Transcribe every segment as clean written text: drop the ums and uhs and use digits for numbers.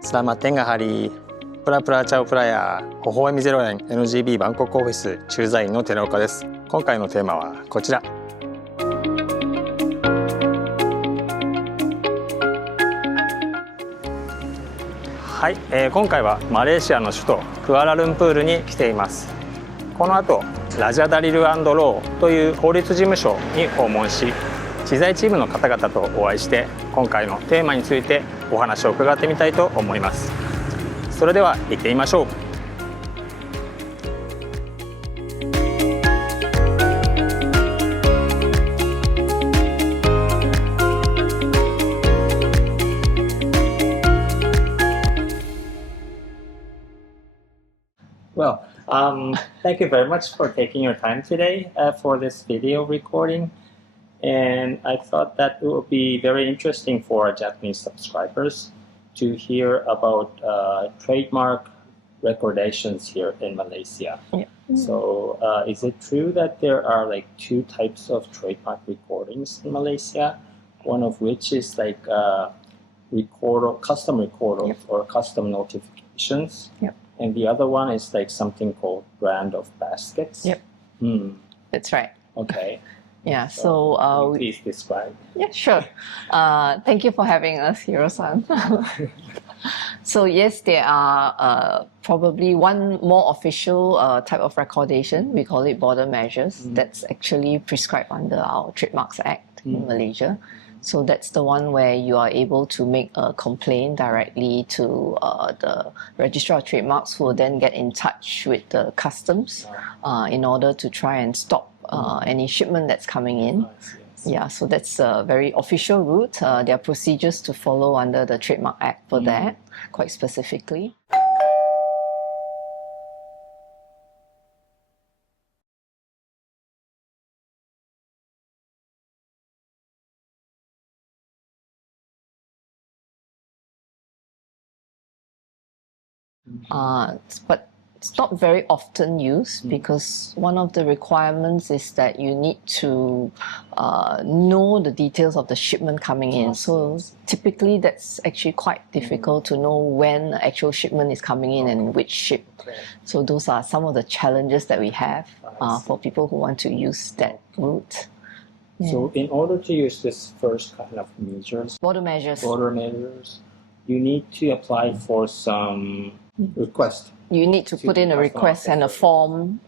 Selamat tinggal hari. プラプラチャオプラヤー、微笑み0円 NGB バンコクオフィス駐在員の寺岡です。今回のテーマはこちら。はい、今回はマレーシアの首都クアラルンプールに来ています。この後ラジャダリル&ローという法律事務所に訪問し、知財チームの方々とお会いして今回のテーマについてお話を伺ってみたいと思います。それでは行ってみましょう。Well, thank you very much for taking your time today for this video recording. And I thought that it would be very interesting for our Japanese subscribers to hear about trademark recordations here in Malaysia. Yeah. So is it true that there are like two types of trademark recordings in Malaysia? One of which is like custom record Yep. or custom notifications. Yep. And the other one is like something called brand of baskets. Yep. That's right. Okay. Yeah, Can so you please describe. yeah, sure. Thank you for having us, Hiro-san. So yes, there are probably one more official type of recordation. We call it border measures. That's actually prescribed under our Trademarks Act in Malaysia. So that's the one where you are able to make a complaint directly to the Registrar of Trademarks, who will then get in touch with the customs in order to try and stop any shipment that's coming in. Yeah, so that's a very official route. There are procedures to follow under the Trademark Act for that, quite specifically. But it's not very often used because one of the requirements is that you need to know the details of the shipment coming in. So typically that's actually quite difficult to know when the actual shipment is coming in and which ship. So those are some of the challenges that we have for people who want to use that route. So in order to use this first kind of measures, Border measures. you need to apply for some request. You need to put in a request and a form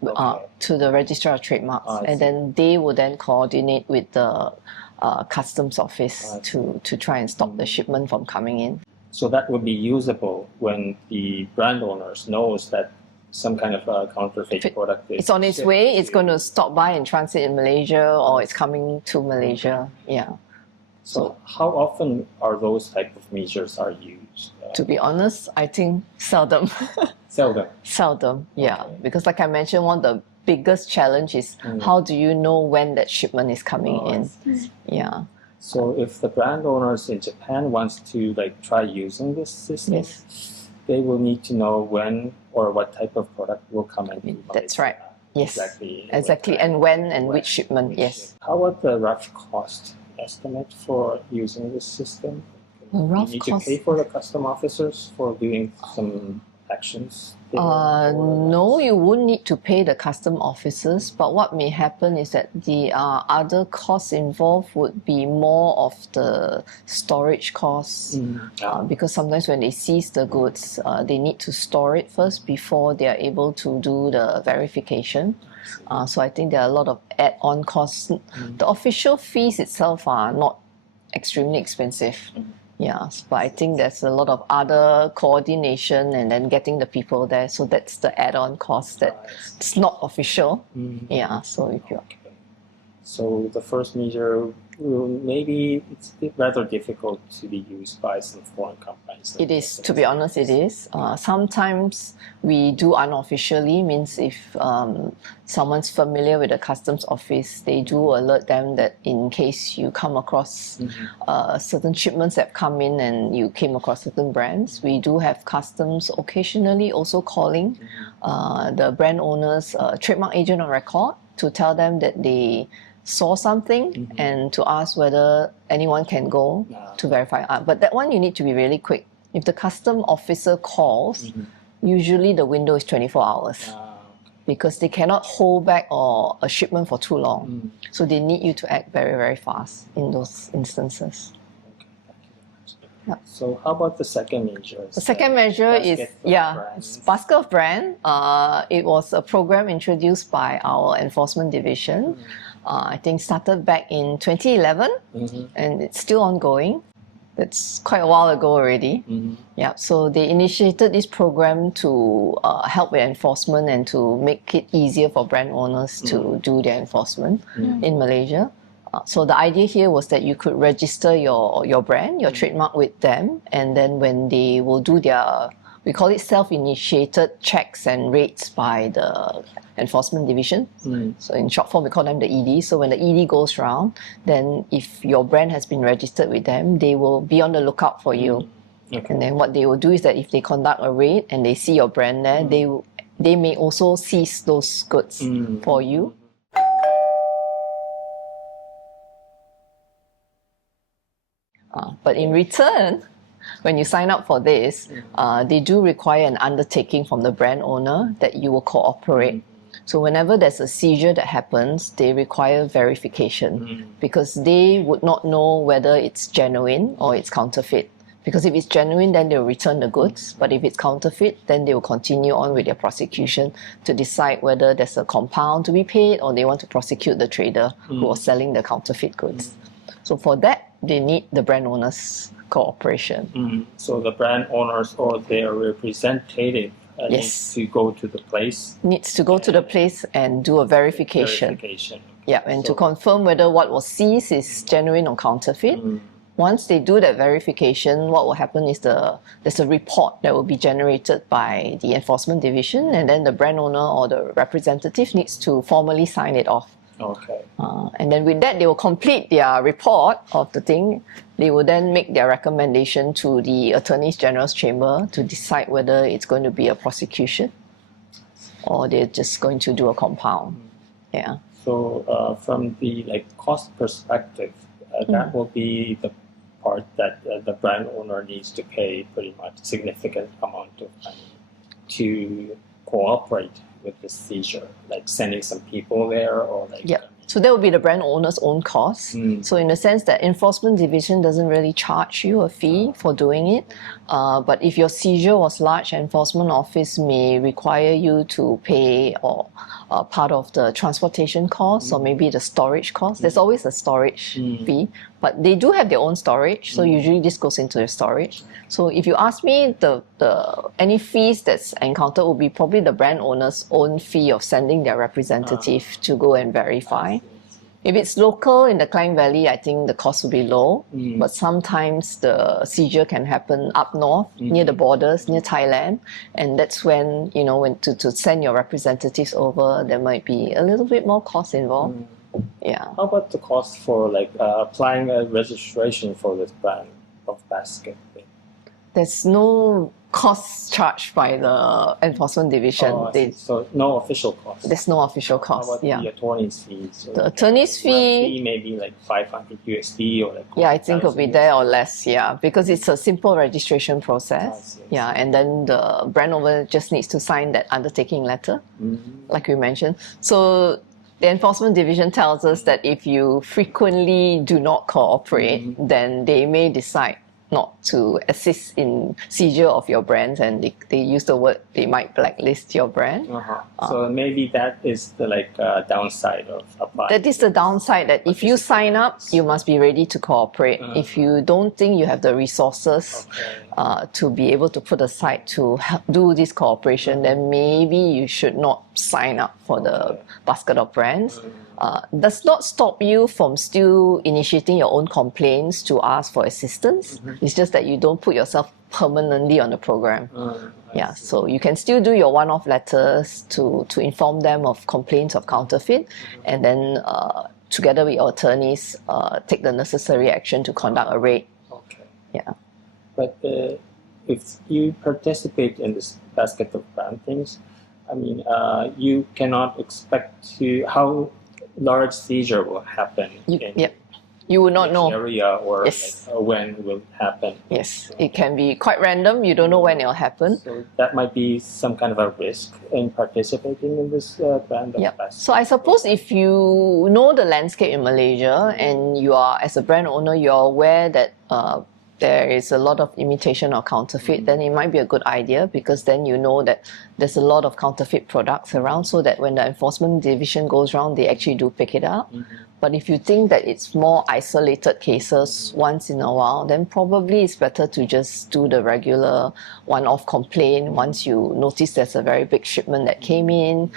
to the Registrar of Trademarks, and then they will then coordinate with the customs office to try and stop the shipment from coming in. So that would be usable when the brand owners knows that some kind of counterfeit product is It's on its way, it's going to stop by and transit in Malaysia, or it's coming to Malaysia. Yeah. So how often are those type of measures are used? To be honest, I think seldom. Seldom. Yeah. Okay. Because like I mentioned, one of the biggest challenge is how do you know when that shipment is coming in? Yeah. So if the brand owners in Japan wants to like try using this system, Yes. they will need to know when or what type of product will come in. That's right. Yes. Exactly. And when and which shipment, yes. How about the rough cost estimate for using this system? Rough you need cost? to pay for the custom officers for doing some actions? No, you wouldn't need to pay the custom officers, but what may happen is that the other costs involved would be more of the storage costs, because sometimes when they seize the goods, they need to store it first before they are able to do the verification. So I think there are a lot of add-on costs. The official fees itself are not extremely expensive. Yeah, but I think there's a lot of other coordination and then getting the people there. So that's the add-on cost that it's not official. Yeah, so if you So the first measure, maybe it's rather difficult to be used by some foreign companies. It is, to be honest, it is. Sometimes we do unofficially, means if someone's familiar with the customs office, they do alert them that in case you come across certain shipments that come in and you came across certain brands, we do have customs occasionally also calling the brand owners, trademark agent on record, to tell them that they saw something and to ask whether anyone can go to verify. But that one you need to be really quick. If the custom officer calls, usually the window is 24 hours because they cannot hold back a shipment for too long. So they need you to act very, very fast in those instances. Yep. So how about the second measure? The second measure is, it's basket of brand. It was a program introduced by our enforcement division. I think started back in 2011 and it's still ongoing. That's quite a while ago already. Yeah, so they initiated this program to help with enforcement and to make it easier for brand owners to do their enforcement in Malaysia. So the idea here was that you could register your brand, your trademark with them, and then when they will do their, we call it self-initiated checks and rates by the enforcement division. So in short form, we call them the ED. So when the ED goes round, then if your brand has been registered with them, they will be on the lookout for you. And then what they will do is that if they conduct a raid and they see your brand there, they may also seize those goods for you. But in return, when you sign up for this, they do require an undertaking from the brand owner that you will cooperate. So whenever there's a seizure that happens, they require verification because they would not know whether it's genuine or it's counterfeit. Because if it's genuine, then they'll return the goods. But if it's counterfeit, then they will continue on with their prosecution to decide whether there's a compound to be paid or they want to prosecute the trader who was selling the counterfeit goods. So for that, they need the brand owner's cooperation. So the brand owners or their representative needs to go to the place. Needs to go to the place and do a verification. Yeah, and to confirm whether what was seized is genuine or counterfeit. Once they do that verification, what will happen is there's a report that will be generated by the enforcement division, and then the brand owner or the representative needs to formally sign it off. Okay. And then with that, they will complete their report of the thing. They will then make their recommendation to the Attorney General's chamber to decide whether it's going to be a prosecution or they're just going to do a compound. Yeah. So from the cost perspective, that will be the part that the brand owner needs to pay pretty much significant amount of money to cooperate with the seizure, like sending some people there or So that would be the brand owner's own cost. So in the sense that enforcement division doesn't really charge you a fee for doing it. But if your seizure was large, enforcement office may require you to pay or part of the transportation cost or maybe the storage cost. There's always a storage fee, but they do have their own storage. So usually this goes into the storage. So if you ask me, the any fees that's encountered will be probably the brand owner's own fee of sending their representative to go and verify. If it's local in the Klang Valley, I think the cost will be low. But sometimes the seizure can happen up north, near the borders, near Thailand. And that's when, when to send your representatives over, there might be a little bit more cost involved. Yeah. How about the cost for applying a registration for this brand of basket? There's no cost charged by the enforcement division. So no official cost? There's no official cost. How about the attorney's fees? The attorney's fee maybe $500 USD or I think it'll be there or less, because it's a simple registration process. And then the brand owner just needs to sign that undertaking letter, like we mentioned. So the enforcement division tells us that if you frequently do not cooperate, then they may decide not to assist in seizure of your brands, and they use the word they might blacklist your brand. So maybe that is the downside of applying. That is the downside, that if you sign up, you must be ready to cooperate. If you don't think you have the resources to be able to put aside to do this cooperation, then maybe you should not sign up for the basket of brands. Does not stop you from still initiating your own complaints to ask for assistance. It's just that you don't put yourself permanently on the program. So you can still do your one-off letters to inform them of complaints of counterfeit, and then together with your attorneys, take the necessary action to conduct a raid. But if you participate in this basket of brand things, I mean, you cannot expect how large seizure will happen. You will not which know. area or Yes. like, when it will happen. Yes, it can be quite random. You don't know when it'll happen. So that might be some kind of a risk in participating in this brand Yep. ambassador. So I suppose if you know the landscape in Malaysia and you are, as a brand owner, you're aware that there is a lot of imitation or counterfeit, then it might be a good idea, because then you know that there's a lot of counterfeit products around, so that when the enforcement division goes around, they actually do pick it up. But if you think that it's more isolated cases once in a while, then probably it's better to just do the regular one-off complaint once you notice there's a very big shipment that came in.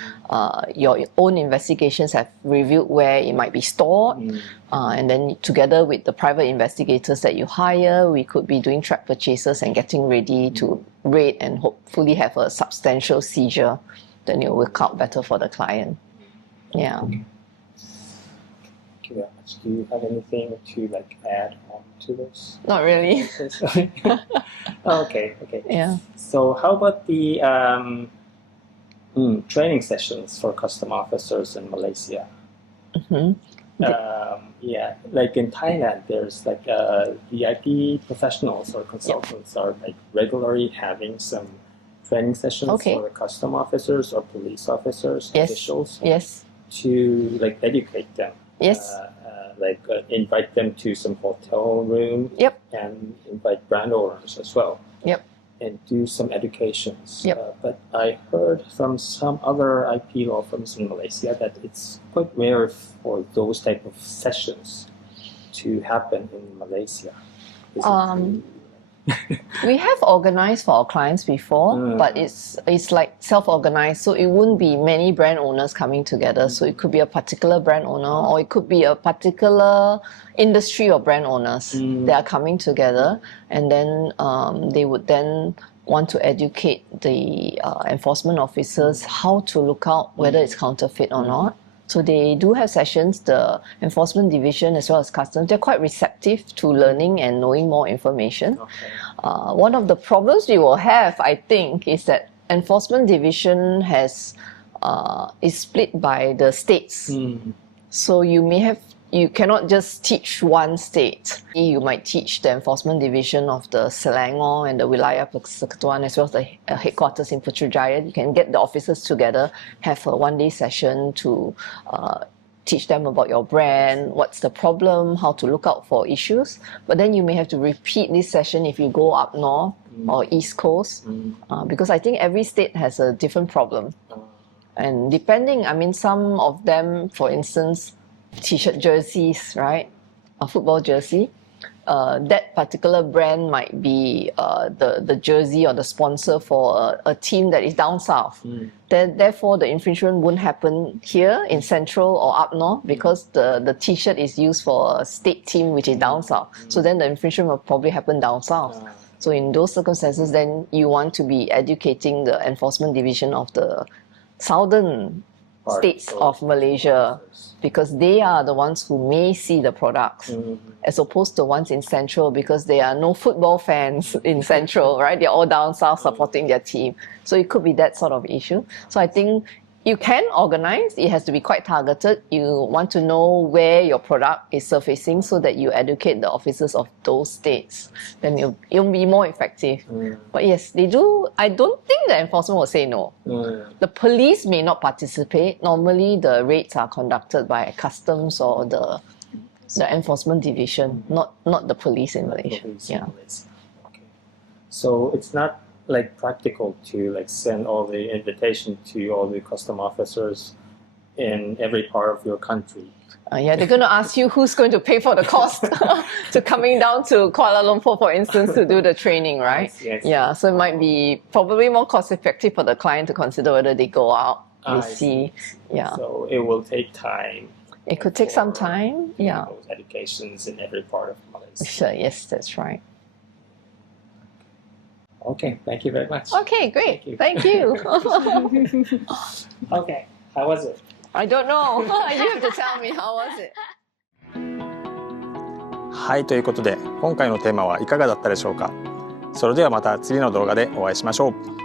Your own investigations have revealed where it might be stored. And then together with the private investigators that you hire, we could be doing track purchases and getting ready to raid and hopefully have a substantial seizure. Then it will work out better for the client. Yeah. Thank you very much. Do you have anything to like add on to this? Not really. Okay. Yeah. So how about the training sessions for custom officers in Malaysia? Yeah, like in Thailand, there's like VIP professionals or consultants are like regularly having some training sessions for custom officers or police officers, officials, to like educate them. Invite them to some hotel room and invite brand owners as well. And do some educations. But I heard from some other IP law firms in Malaysia that it's quite rare for those type of sessions to happen in Malaysia. We have organized for our clients before, but it's like self-organized, so it wouldn't be many brand owners coming together. So it could be a particular brand owner, or it could be a particular industry of brand owners that are coming together, and then they would then want to educate the enforcement officers how to look out whether it's counterfeit or not. So they do have sessions. The enforcement division as well as customs, they're quite receptive to learning and knowing more information. One of the problems we will have, I think, is that enforcement division is split by the states. So you cannot just teach one state. You might teach the enforcement division of the Selangor and the Wilayah Persekutuan as well as the headquarters in Putrajaya. You can get the officers together, have a one-day session to teach them about your brand, what's the problem, how to look out for issues. But then you may have to repeat this session if you go up north or east coast, because I think every state has a different problem. And depending, I mean, some of them, for instance, t-shirt jerseys, right? A football jersey. That particular brand might be the jersey or the sponsor for a team that is down south. Therefore, the infringement won't happen here in central or up north, because the t-shirt is used for a state team which is down south. So then the infringement will probably happen down south. So in those circumstances, then you want to be educating the enforcement division of the southern states of Malaysia, because they are the ones who may see the products, as opposed to ones in Central, because there are no football fans in Central, right? They're all down south supporting their team. So it could be that sort of issue. So I think you can organize. It has to be quite targeted. You want to know where your product is surfacing so that you educate the officers of those states. Then it'll be more effective. But yes, they do. I don't think the enforcement will say no. The police may not participate. Normally, the raids are conducted by customs or the enforcement division, not the police in Malaysia. So it's not like practical to like send all the invitation to all the custom officers in every part of your country. They're going to ask you who's going to pay for the cost to coming down to Kuala Lumpur, for instance, to do the training, right? Yes. So it might be probably more cost effective for the client to consider whether they go out, they see. So it will take time. It could take some time. Those educations in every part of Malaysia. Sure, yes, that's right. Okay, thank you very much. Okay, great. Thank you. Okay, how was it? I don't know. You have to tell me, how was it? はい、ということで今回のテーマはいかがだったでしょうか。それではまた次の動画でお会いしましょう。